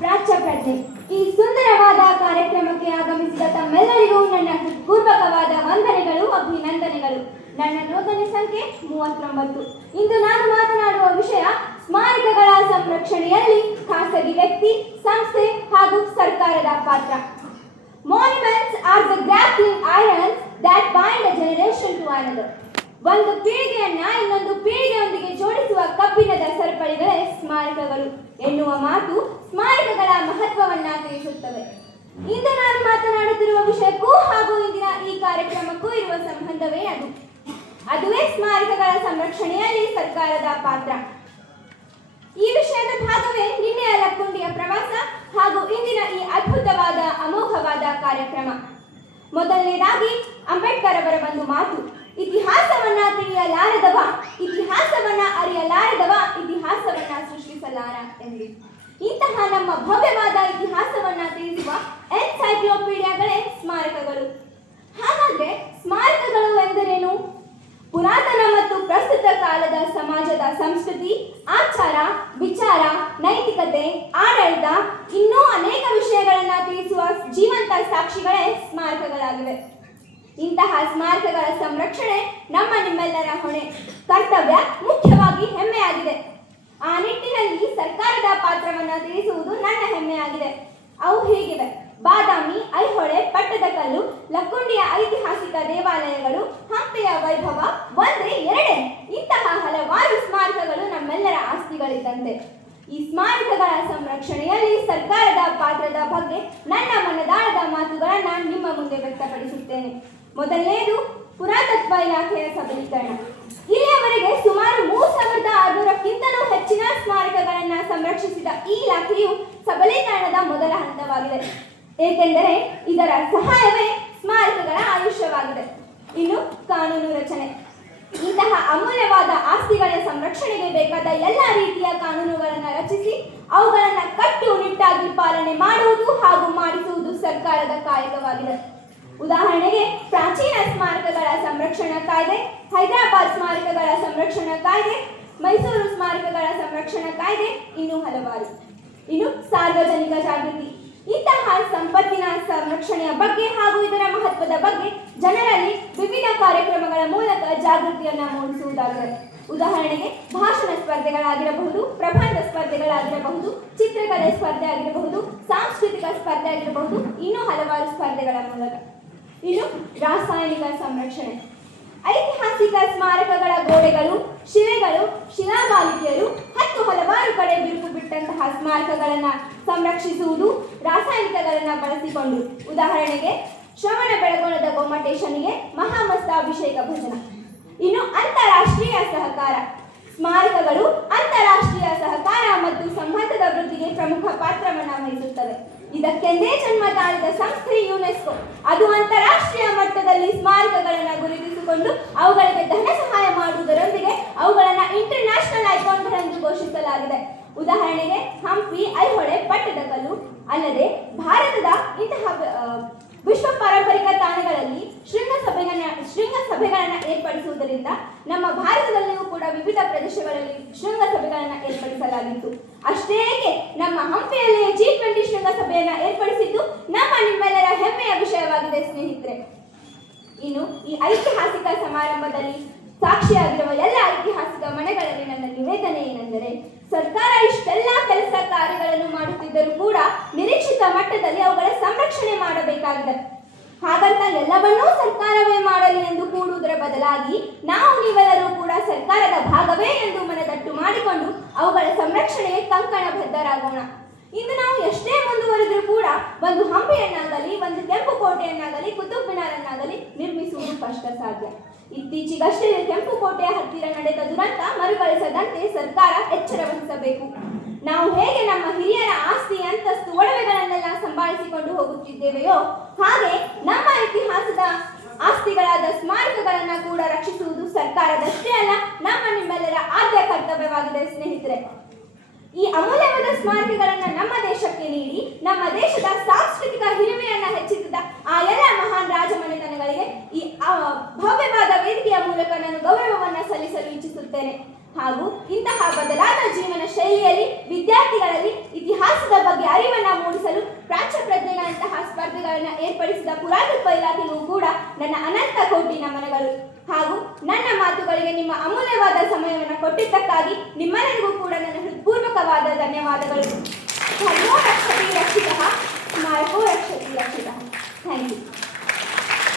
ಪ್ರಾಚ್ಯ ಪ್ರಜ್ಞೆ. ಈ ಸುಂದರವಾದ ಕಾರ್ಯಕ್ರಮಕ್ಕೆ ಆಗಮಿಸಿದ ತಮ್ಮೆಲ್ಲರಿಗೂ ನನ್ನ ಪೂರ್ವಕವಾದ ವಂದನೆಗಳು, ಅಭಿನಂದನೆಗಳು. ನನ್ನ ನೋಂದಣಿ ಸಂಖ್ಯೆ ಮೂವತ್ತೊಂಬತ್ತು. ಇಂದು ನಾನು ಮಾತನಾಡುವ ವಿಷಯ ಸ್ಮಾರಕಗಳ ಸಂರಕ್ಷಣೆಯಲ್ಲಿ ಖಾಸಗಿ ವ್ಯಕ್ತಿ, ಸಂಸ್ಥೆ ಹಾಗೂ ಸರ್ಕಾರದ ಪಾತ್ರ. Monuments are the grappling irons that bind a generation to another. ಒಂದು ಪೀಳಿಗೆಯನ್ನ ಇನ್ನೊಂದು ಪೀಳಿಗೆಯೊಂದಿಗೆ ಜೋಡಿಸುವ ಕಬ್ಬಿಣದ ಸರಪಳಿಗಳೇ ಸ್ಮಾರಕಗಳು ಎನ್ನುವ ಮಾತು ಸ್ಮಾರಕಗಳ ಮಹತ್ವವನ್ನ ತಿಳಿಸುತ್ತವೆ ಇಂದು ನಾನು ಮಾತನಾಡುತ್ತಿರುವ ವಿಷಯಕ್ಕೂ ಹಾಗೂ ಇಂದಿನ ಈ ಕಾರ್ಯಕ್ರಮಕ್ಕೂ ಇರುವ ಸಂಬಂಧವೇ ಅದು. ಅದುವೇ ಸ್ಮಾರಕಗಳ ಸಂರಕ್ಷಣೆಯಲ್ಲಿ ಸರ್ಕಾರದ ಪಾತ್ರ. ಈ ವಿಷಯದ ಭಾಗವೇ ನಿನ್ನೆಯ ಅಲಕ್ಕುಂಡಿಯ ಪ್ರವಾಸ ಹಾಗೂ ಇಂದಿನ ಈ ಅದ್ಭುತವಾದ, ಅಮೋಘವಾದ ಕಾರ್ಯಕ್ರಮ. ಮೊದಲನೇದಾಗಿ ಅಂಬೇಡ್ಕರ್ ಅವರ ಒಂದು ಮಾತು, ಇತಿಹಾಸವನ್ನ ತಿಳಿಯಲಾರದವ, ಇತಿಹಾಸವನ್ನ ಅರಿಯಲಾರದವ, ಇತಿಹಾಸವನ್ನ ಸೃಷ್ಟಿಸಲಾರ ಎಂದು ಇಂತಹ ನಮ್ಮ ಭವ್ಯವಾದ ಇತಿಹಾಸವನ್ನ ತಿಳಿಸುವ ಎನ್ಸೈಕ್ಲೋಪೀಡಿಯಾಗಳೇ ಸ್ಮಾರಕಗಳು. ಹಾಗಾದ್ರೆ ಸ್ಮಾರಕಗಳು ಎಂದರೇನು? ಪುರಾತನ ಮತ್ತು ಪ್ರಸ್ತುತ ಕಾಲದ ಸಮಾಜದ ಸಂಸ್ಕೃತಿ, ಆಚಾರ, ವಿಚಾರ, ನೈತಿಕತೆ, ಆಡಳಿತ, ಇನ್ನೂ ಅನೇಕ ವಿಷಯಗಳನ್ನ ತಿಳಿಸುವ ಜೀವಂತ ಸಾಕ್ಷಿಗಳೇ ಸ್ಮಾರಕಗಳಾಗಿವೆ. ಇಂತಹ ಸ್ಮಾರಕಗಳ ಸಂರಕ್ಷಣೆ ನಮ್ಮ ನಿಮ್ಮೆಲ್ಲರ ಹೊಣೆ. ಕರ್ತವ್ಯ ಮುಖ್ಯವಾಗಿ ಹೆಮ್ಮೆಯಾಗಿದೆ. ಆ ನಿಟ್ಟಿನಲ್ಲಿ ಸರ್ಕಾರದ ಪಾತ್ರವನ್ನು ತಿಳಿಸುವುದು ನನ್ನ ಹೆಮ್ಮೆಯಾಗಿದೆ. ಅವು ಹೇಗಿವೆ. ಬಾದಾಮಿ, ಐಹೊಳೆ ಪಟ್ಟದಕಲ್ಲು ಲಕ್ಕುಂಡಿಯ ಐತಿಹಾಸಿಕ ದೇವಾಲಯಗಳು, ಹಂಪೆಯ ವೈಭವ, ಒಂದೇ ಎರಡೇ. ಇಂತಹ ಹಲವಾರು ಸ್ಮಾರಕಗಳು ನಮ್ಮೆಲ್ಲರ ಆಸ್ತಿಗಳಿದ್ದಂತೆ. ಈ ಸ್ಮಾರಕಗಳ ಸಂರಕ್ಷಣೆಯಲ್ಲಿ ಸರ್ಕಾರದ ಪಾತ್ರದ ಬಗ್ಗೆ ನನ್ನ ಮನದಾಳದ ಮಾತುಗಳನ್ನು ನಿಮ್ಮ ಮುಂದೆ ವ್ಯಕ್ತಪಡಿಸುತ್ತೇನೆ. ಮೊದಲನೇದು, ಪುರಾತತ್ವ ಇಲಾಖೆಯ ಸಬಲೀಕರಣ. ಇಲ್ಲಿಯವರೆಗೆ ಸುಮಾರು ಮೂರು ಸಾವಿರದ ಆರುನೂರಕ್ಕಿಂತಲೂ ಹೆಚ್ಚಿನ ಸ್ಮಾರಕಗಳನ್ನ ಸಂರಕ್ಷಿಸಿದ ಈ ಇಲಾಖೆಯು ಸಬಲೀಕರಣದ ಮೊದಲ ಹಂತವಾಗಿದೆ. ಏಕೆಂದರೆ ಇದರ ಸಹಾಯವೇ ಸ್ಮಾರಕಗಳ ಆಯುಷ್ಯವಾಗಿದೆ. ಇನ್ನು ಕಾನೂನು ರಚನೆ. ಇಂತಹ ಅಮೂಲ್ಯವಾದ ಆಸ್ತಿಗಳ ಸಂರಕ್ಷಣೆಗೆ ಬೇಕಾದ ಎಲ್ಲ ರೀತಿಯ ಕಾನೂನುಗಳನ್ನು ರಚಿಸಿ ಅವುಗಳನ್ನು ಕಟ್ಟುನಿಟ್ಟಾಗಿ ಪಾಲನೆ ಮಾಡುವುದು ಹಾಗೂ ಮಾಡಿಸುವುದು ಸರ್ಕಾರದ ಕಾಯಕವಾಗಿದೆ. ಉದಾಹರಣೆಗೆ ಪ್ರಾಚೀನ ಸ್ಮಾರಕಗಳ ಸಂರಕ್ಷಣಾ ಕಾಯ್ದೆ, ಹೈದರಾಬಾದ್ ಸ್ಮಾರಕಗಳ ಸಂರಕ್ಷಣಾ ಕಾಯ್ದೆ ಮೈಸೂರು ಸ್ಮಾರಕಗಳ ಸಂರಕ್ಷಣಾ ಕಾಯ್ದೆ ಇನ್ನೂ ಹಲವಾರು. ಇನ್ನು ಸಾರ್ವಜನಿಕ ಜಾಗೃತಿ. ಇಂತಹ ಸಂಪತ್ತಿನ ಸಂರಕ್ಷಣೆಯ ಬಗ್ಗೆ ಹಾಗೂ ಇದರ ಮಹತ್ವದ ಬಗ್ಗೆ ಜನರಲ್ಲಿ ವಿವಿಧ ಕಾರ್ಯಕ್ರಮಗಳ ಮೂಲಕ ಜಾಗೃತಿಯನ್ನ ಮೂಡಿಸುವುದಾಗಿದೆ. ಉದಾಹರಣೆಗೆ, ಭಾಷಣ ಸ್ಪರ್ಧೆಗಳಾಗಿರಬಹುದು, ಪ್ರಬಂಧ ಸ್ಪರ್ಧೆಗಳಾಗಿರಬಹುದು, ಚಿತ್ರಕಲೆ ಸ್ಪರ್ಧೆ ಆಗಿರಬಹುದು, ಸಾಂಸ್ಕೃತಿಕ ಸ್ಪರ್ಧೆ ಆಗಿರಬಹುದು, ಇನ್ನೂ ಹಲವಾರು ಸ್ಪರ್ಧೆಗಳ ಮೂಲಕ. ಇನ್ನು ರಾಸಾಯನಿಕ ಸಂರಕ್ಷಣೆ. ಐತಿಹಾಸಿಕ ಸ್ಮಾರಕಗಳ ಗೋಡೆಗಳು, ಶಿಲೆಗಳು, ಶಿಲಾಬಾಲಿಕೆಯರು ಹತ್ತು ಹಲವಾರು ಕಡೆ ಬಿರುಕು ಬಿಟ್ಟಂತಹ ಸ್ಮಾರಕಗಳನ್ನು ಸಂರಕ್ಷಿಸುವುದು ರಾಸಾಯನಿಕಗಳನ್ನ ಬಳಸಿಕೊಂಡು. ಉದಾಹರಣೆಗೆ, ಶ್ರವಣ ಬೆಳಗೊಳದ ಗೊಮ್ಮಟೇಶನಿಗೆ ಮಹಾಮಸ್ತಾಭಿಷೇಕ ಭಜನ. ಇನ್ನು ಅಂತಾರಾಷ್ಟ್ರೀಯ ಸಹಕಾರ. ಸ್ಮಾರಕಗಳು ಅಂತಾರಾಷ್ಟ್ರೀಯ ಸಹಕಾರ ಮತ್ತು ಸಂಬಂಧದ ವೃದ್ಧಿಗೆ ಪ್ರಮುಖ ಪಾತ್ರವನ್ನು ವಹಿಸುತ್ತವೆ. ಇದಕ್ಕೆಂದೇ ಜನ್ಮ ತಾಳಿದ ಸಂಸ್ಥೆ ಯುನೆಸ್ಕೋ. ಅದು ಅಂತಾರಾಷ್ಟ್ರೀಯ ಮಟ್ಟದಲ್ಲಿ ಸ್ಮಾರಕಗಳನ್ನು ಅವುಗಳಿಗೆ ಧನ ಸಹಾಯ ಮಾಡುವುದರೊಂದಿಗೆ ಅವುಗಳನ್ನು ಇಂಟರ್ನ್ಯಾಷನಲ್ ಐಕಾನ್ಗಳೆಂದು ಘೋಷಿಸಲಾಗಿದೆ. ಉದಾಹರಣೆಗೆ ಹಂಪಿ ಐಹೊಳೆ ಪಟ್ಟದಕಲ್ಲು ಅಲ್ಲದೆ ಭಾರತದ ಇಂತಹ ವಿಶ್ವ ಪಾರಂಪರಿಕ ತಾಣಗಳಲ್ಲಿ ಶೃಂಗಸಭೆಗಳನ್ನ ಶೃಂಗಸಭೆಗಳನ್ನು ಏರ್ಪಡಿಸುವುದರಿಂದ ನಮ್ಮ ಭಾರತದಲ್ಲಿಯೂ ಕೂಡ ವಿವಿಧ ಪ್ರದೇಶಗಳಲ್ಲಿ ಶೃಂಗಸಭೆಗಳನ್ನು ಏರ್ಪಡಿಸಲಾಗಿತ್ತು. ಅಷ್ಟೇಕೆ ನಮ್ಮ ಹಂಪಿಯಲ್ಲಿ ಜಿ ಟ್ವೆಂಟಿ ಶೃಂಗಸಭೆಯನ್ನು ಏರ್ಪಡಿಸಿದ್ದು ನಮ್ಮ ನಿಮ್ಮೆಲ್ಲರ ಹೆಮ್ಮೆಯ ವಿಷಯವಾಗಿದೆ ಸ್ನೇಹಿತರೆ. ಇನ್ನು ಈ ಐತಿಹಾಸಿಕ ಸಮಾರಂಭದಲ್ಲಿ ಸಾಕ್ಷಿಯಾಗಿರುವ ಎಲ್ಲ ಐತಿಹಾಸಿಕ ಮನೆಗಳಲ್ಲಿ ನನ್ನ ನಿವೇದನೆ ಏನೆಂದರೆ, ಸರ್ಕಾರ ಇಷ್ಟೆಲ್ಲ ಕೆಲಸ ಕಾರ್ಯಗಳನ್ನು ಮಾಡುತ್ತಿದ್ದರೂ ಕೂಡ ನಿರೀಕ್ಷಿತ ಮಟ್ಟದಲ್ಲಿ ಅವುಗಳ ಸಂರಕ್ಷಣೆ ಮಾಡಬೇಕಾಗಿದೆ. ಹಾಗಂತ ಎಲ್ಲವನ್ನೂ ಸರ್ಕಾರವೇ ಮಾಡಲಿ ಎಂದು ಕೂಡುವುದರ ಬದಲಾಗಿ ನಾವು ನೀವೆಲ್ಲರೂ ಕೂಡ ಸರ್ಕಾರದ ಭಾಗವೇ ಎಂದು ಮನದಟ್ಟು ಮಾಡಿಕೊಂಡು ಅವುಗಳ ಸಂರಕ್ಷಣೆಗೆ ಕಂಕಣ ಬದ್ಧರಾಗೋಣ ಇಂದು ನಾವು ಎಷ್ಟೇ ಮುಂದುವರೆದರೂ ಕೂಡ ಒಂದು ಹಂಪಿಯನ್ನಾಗಲಿ, ಒಂದು ಕೆಂಪು ಕೋಟೆಯನ್ನಾಗಲಿ, ಕುತುಬ್ ಮಿನಾರನ್ನಾಗಲಿ ನಿರ್ಮಿಸುವುದು ಕಷ್ಟ ಸಾಧ್ಯ ಇತ್ತೀಚೆಗಷ್ಟೇ ಕೆಂಪು ಕೋಟೆಯ ಹತ್ತಿರ ನಡೆದ ದುರಂತ ಮರುಕಳಿಸದಂತೆ ಸರ್ಕಾರ ಎಚ್ಚರ ವಹಿಸಬೇಕು. ನಾವು ಹೇಗೆ ನಮ್ಮ ಹಿರಿಯರ ಆಸ್ತಿ, ಅಂತಸ್ತು, ಒಡವೆಗಳನ್ನೆಲ್ಲ ಸಂಭಾಳಿಸಿಕೊಂಡು ಹೋಗುತ್ತಿದ್ದೇವೆಯೋ, ಹಾಗೆ ನಮ್ಮ ಇತಿಹಾಸದ ಆಸ್ತಿಗಳಾದ ಸ್ಮಾರಕಗಳನ್ನ ಕೂಡ ರಕ್ಷಿಸುವುದು ಸರ್ಕಾರದಷ್ಟೇ ಅಲ್ಲ, ನಮ್ಮ ನಿಮ್ಮೆಲ್ಲರ ಆದ್ಯ ಕರ್ತವ್ಯವಾಗಿದೆ, ಸ್ನೇಹಿತರೆ. ಈ ಅಮೂಲ್ಯವಾದ ಸ್ಮಾರಕಗಳನ್ನ ನಮ್ಮ ದೇಶಕ್ಕೆ ನೀಡಿ, ನಮ್ಮ ದೇಶದ ಸಾಂಸ್ಕೃತಿಕ ಹಿರಿಮೆಯನ್ನ ಹೆಚ್ಚಿಸಿದ ಆ ಎಲ್ಲ ಮಹಾನ್ ರಾಜಮನೆತನಗಳಿಗೆ ಈ ಭವ್ಯವಾದ ವೇದಿಕೆಯ ಮೂಲಕ ನಾನು ಗೌರವವನ್ನ ಸಲ್ಲಿಸಲು ಇಚ್ಛಿಸುತ್ತೇನೆ ಹಾಗೂ ಇಂತಹ ಬದಲಾದ ಜೀವನ ಶೈಲಿಯಲ್ಲಿ, ವಿದ್ಯಾರ್ಥಿಗಳಲ್ಲಿ ಇತಿಹಾಸದ ಬಗ್ಗೆ ಅರಿವನ್ನು ಸ್ಪರ್ಧೆಗಳನ್ನು ಏರ್ಪಡಿಸಿದ ಪುರಾತತ್ವ ಇಲಾಖೆಗೂ ಕೂಡ ನನ್ನ ಅನಂತ ಕೋಟಿ ನಮನಗಳು. ಹಾಗೂ ನನ್ನ ಮಾತುಗಳಿಗೆ ನಿಮ್ಮ ಅಮೂಲ್ಯವಾದ ಸಮಯವನ್ನು ಕೊಟ್ಟಿದ್ದಕ್ಕಾಗಿ ನಿಮ್ಮೆಲ್ಲರಿಗೂ ಕೂಡ ನನ್ನ ಧನ್ಯವಾದಗಳು ಧನ್ಯೋ ರಕ್ಷತಿ ರಕ್ಷಿತ ಸ್ಮರಕೋ ರಕ್ಷತಿ ರಕ್ಷಿತ ಥ್ಯಾಂಕ್ ಯು